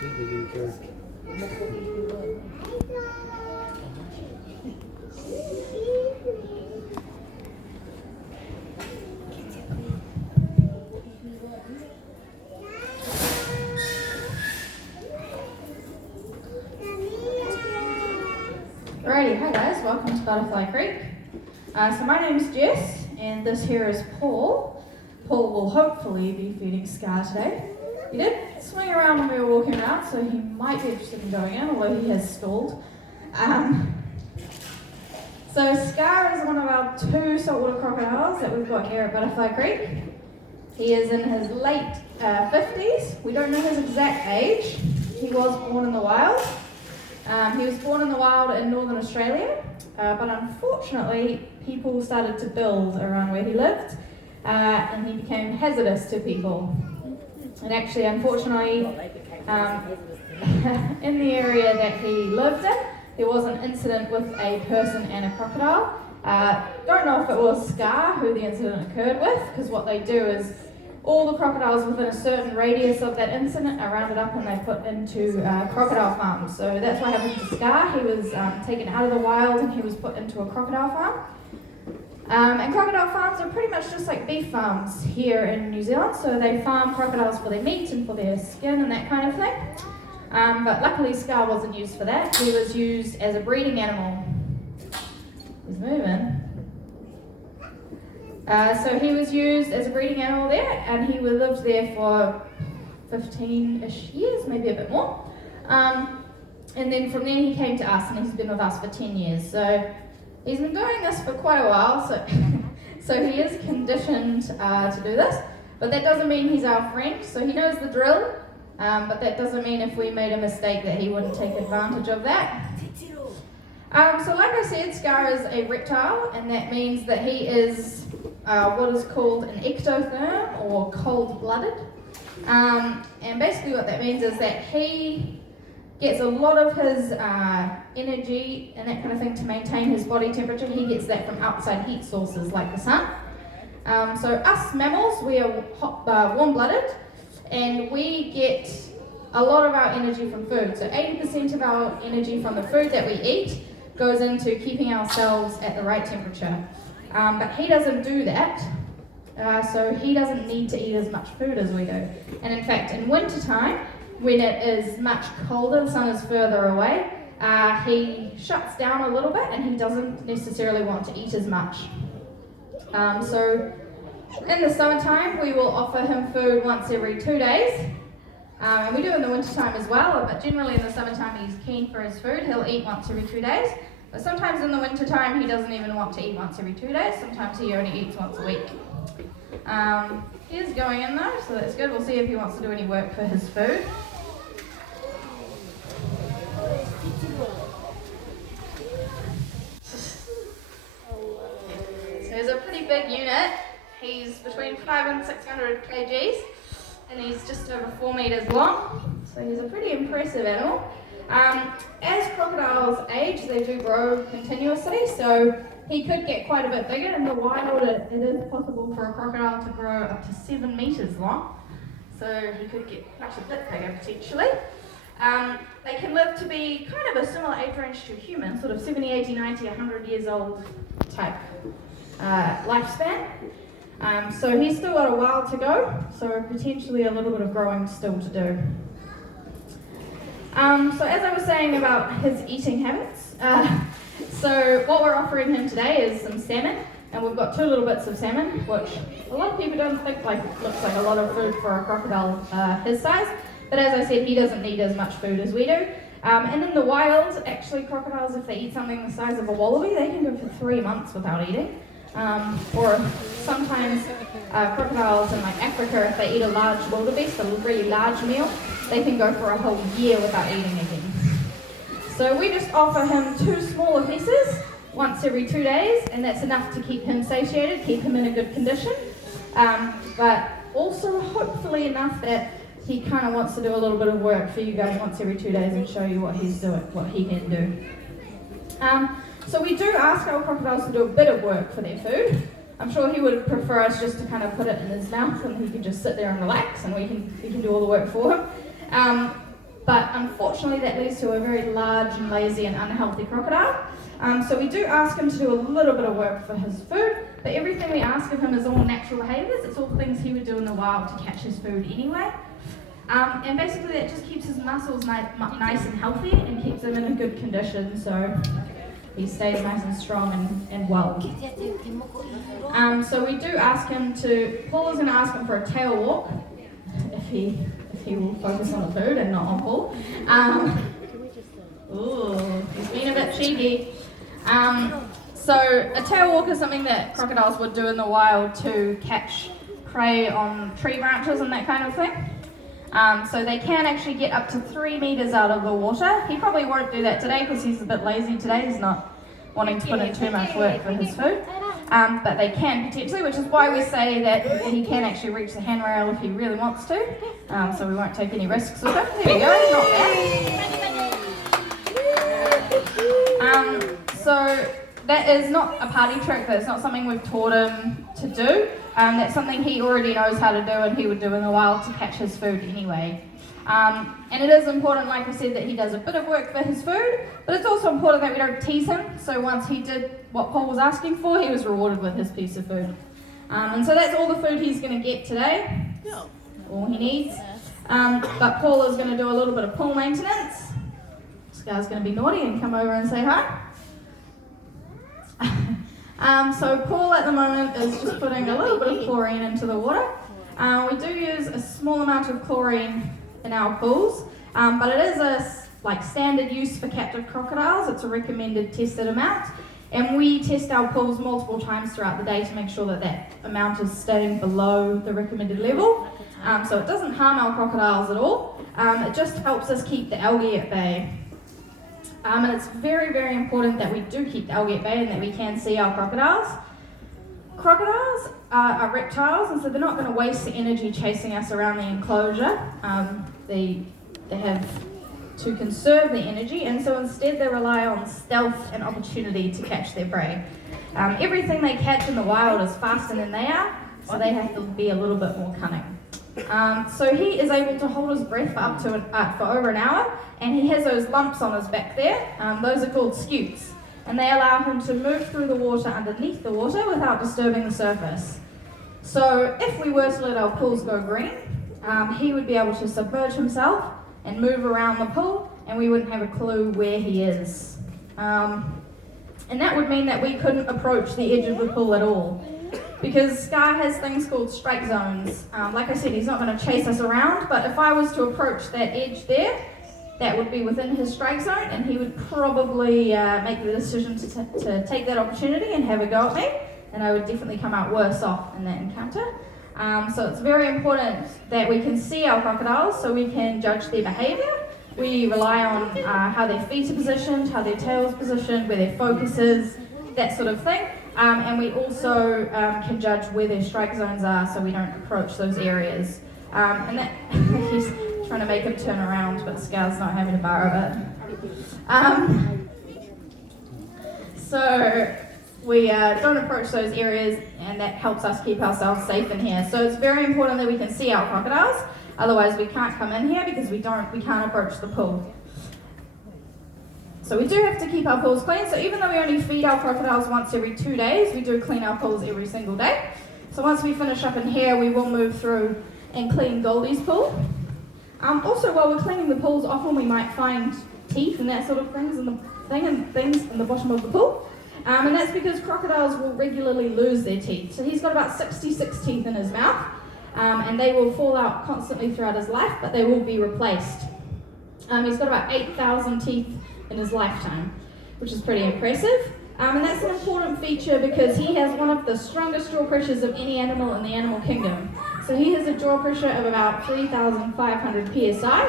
Alrighty, hi guys, welcome to Butterfly Creek. So my name is Jess, and this here is Paul. Paul will hopefully be feeding Scar today. He did swing around when we were walking around, so he might be interested in going in, although he has stalled. So Scar is one of our 2 saltwater crocodiles that we've got here at Butterfly Creek. He is in his late 50s. We don't know his exact age. He was born in the wild. He was born in the wild in northern Australia, but unfortunately people started to build around where he lived, and he became hazardous to people. And actually, unfortunately, in the area that he lived in, there was an incident with a person and a crocodile. Don't know if it was Scar who the incident occurred with, because what they do is all the crocodiles within a certain radius of that incident are rounded up and they put into crocodile farms. So that's what happened to Scar. He was taken out of the wild and he was put into a crocodile farm. And crocodile farms are pretty much just like beef farms here in New Zealand. So they farm crocodiles for their meat and for their skin and that kind of thing. But luckily Scar wasn't used for that. He was used as a breeding animal. He's moving. So he was used as a breeding animal there, and he lived there for 15-ish years, maybe a bit more. And then from there he came to us, and he's been with us for 10 years. So he's been doing this for quite a while, so he is conditioned to do this. But that doesn't mean he's our friend, so he knows the drill. But that doesn't mean if we made a mistake that he wouldn't take advantage of that. So like I said, Scar is a reptile, and that means that he is what is called an ectotherm, or cold-blooded. And basically what that means is that he gets a lot of his energy and that kind of thing to maintain his body temperature. He gets that from outside heat sources like the sun. So us mammals, we are warm-blooded, and we get a lot of our energy from food. So 80% of our energy from the food that we eat goes into keeping ourselves at the right temperature. But he doesn't do that, so he doesn't need to eat as much food as we do. And in fact, in winter time, when it is much colder, the sun is further away, he shuts down a little bit and he doesn't necessarily want to eat as much. So in the summertime, we will offer him food once every 2 days. And we do in the wintertime as well, but generally in the summertime he's keen for his food. He'll eat once every 2 days. But sometimes in the wintertime he doesn't even want to eat once every 2 days. Sometimes he only eats once a week. He is going in though, so that's good. We'll see if he wants to do any work for his food. So he's a pretty big unit. He's between 500 and 600 kgs. And he's just over 4 meters long, so he's a pretty impressive animal. As crocodiles age, they do grow continuously, so he could get quite a bit bigger. In the wild, it is possible for a crocodile to grow up to 7 meters long, so he could get quite a bit bigger potentially. They can live to be kind of a similar age range to humans, sort of 70, 80, 90, 100 years old type lifespan. So he's still got a while to go, so potentially a little bit of growing still to do. So as I was saying about his eating habits, so what we're offering him today is some salmon, and we've got 2 little bits of salmon, which a lot of people don't think looks like a lot of food for a crocodile his size, but as I said, he doesn't need as much food as we do. And in the wild, actually crocodiles, if they eat something the size of a wallaby, they can go for 3 months without eating. Or sometimes crocodiles in like Africa, if they eat a large wildebeest, a really large meal, they can go for a whole year without eating again. So we just offer him 2 smaller pieces once every 2 days, and that's enough to keep him satiated, keep him in a good condition, but also hopefully enough that he kind of wants to do a little bit of work for you guys once every 2 days and show you what he's doing, what he can do. So we do ask our crocodiles to do a bit of work for their food. I'm sure he would prefer us just to kind of put it in his mouth and he can just sit there and relax and we can do all the work for him. but unfortunately that leads to a very large and lazy and unhealthy crocodile. So we do ask him to do a little bit of work for his food, but everything we ask of him is all natural behaviours. It's all things he would do in the wild to catch his food anyway. And basically that just keeps his muscles nice and healthy and keeps him in a good condition, so he stays nice and strong and well. So we do ask him to, Paul is going to ask him for a tail walk, if he will focus on the food and not on Paul. Ooh, he's been a bit cheeky. So a tail walk is something that crocodiles would do in the wild to catch prey on tree branches and that kind of thing. So they can actually get up to 3 meters out of the water. He probably won't do that today because he's a bit lazy today. He's not wanting to put in too much work for his food. But they can potentially, which is why we say that he can actually reach the handrail if he really wants to. So we won't take any risks with him. There we go, not bad. So that is not a party trick. That's not something we've taught him to do. That's something he already knows how to do and he would do in the wild to catch his food anyway. And it is important, like we said, that he does a bit of work for his food, but it's also important that we don't tease him. So once he did what Paul was asking for, he was rewarded with his piece of food. And so that's all the food he's going to get today, all he needs. But Paul is going to do a little bit of pool maintenance. This guy's going to be naughty and come over and say hi. So Paul at the moment is just putting a little bit of chlorine into the water. We do use a small amount of chlorine in our pools, but it is a standard use for captive crocodiles. It's a recommended tested amount, and we test our pools multiple times throughout the day to make sure that that amount is staying below the recommended level. So it doesn't harm our crocodiles at all. It just helps us keep the algae at bay. And it's very, very important that we do keep the algae at bay and that we can see our crocodiles. Crocodiles are reptiles, and so they're not going to waste the energy chasing us around the enclosure. They have to conserve the energy, and so instead they rely on stealth and opportunity to catch their prey. Everything they catch in the wild is faster than they are, so they have to be a little bit more cunning. So he is able to hold his breath for over an hour, and he has those lumps on his back there. Those are called scutes, and they allow him to move through the water underneath the water without disturbing the surface. So if we were to let our pools go green, he would be able to submerge himself and move around the pool, and we wouldn't have a clue where he is. And that would mean that we couldn't approach the edge of the pool at all, because Scar has things called strike zones. Like I said, he's not going to chase us around, but if I was to approach that edge there, that would be within his strike zone, and he would probably make the decision to take that opportunity and have a go at me, and I would definitely come out worse off in that encounter. So it's very important that we can see our crocodiles so we can judge their behaviour. We rely on how their feet are positioned, how their tail's positioned, where their focus is, that sort of thing. And we also can judge where their strike zones are so we don't approach those areas. And that he's trying to make him turn around, but Scar's not having a bar of it. So we don't approach those areas, and that helps us keep ourselves safe in here. So it's very important that we can see our crocodiles, otherwise we can't come in here because we can't approach the pool. So we do have to keep our pools clean. So even though we only feed our crocodiles once every 2 days, we do clean our pools every single day. So once we finish up in here, we will move through and clean Goldie's pool. Also, while we're cleaning the pools, often we might find teeth and that sort of things in the bottom of the pool. And that's because crocodiles will regularly lose their teeth. So he's got about 66 teeth in his mouth, and they will fall out constantly throughout his life, but they will be replaced. He's got about 8,000 teeth in his lifetime, which is pretty impressive. And that's an important feature because he has one of the strongest jaw pressures of any animal in the animal kingdom. So he has a jaw pressure of about 3,500 psi,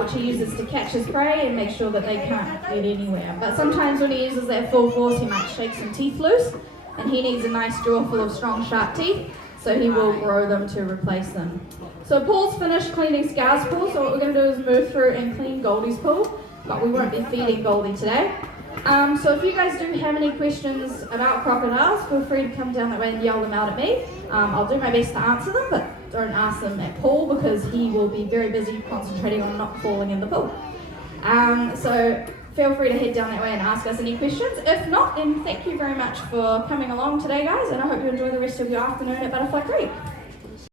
which he uses to catch his prey and make sure that they can't get anywhere. But sometimes when he uses that full force, he might shake some teeth loose, and he needs a nice jaw full of strong, sharp teeth, so he will grow them to replace them. So Paul's finished cleaning Scar's pool, so what we're going to do is move through and clean Goldie's pool, but we won't be feeding Goldie today. So if you guys do have any questions about crocodiles, feel free to come down that way and yell them out at me. I'll do my best to answer them, but don't ask them at pool because he will be very busy concentrating on not falling in the pool. So feel free to head down that way and ask us any questions. If not, then thank you very much for coming along today, guys, and I hope you enjoy the rest of your afternoon at Butterfly Creek.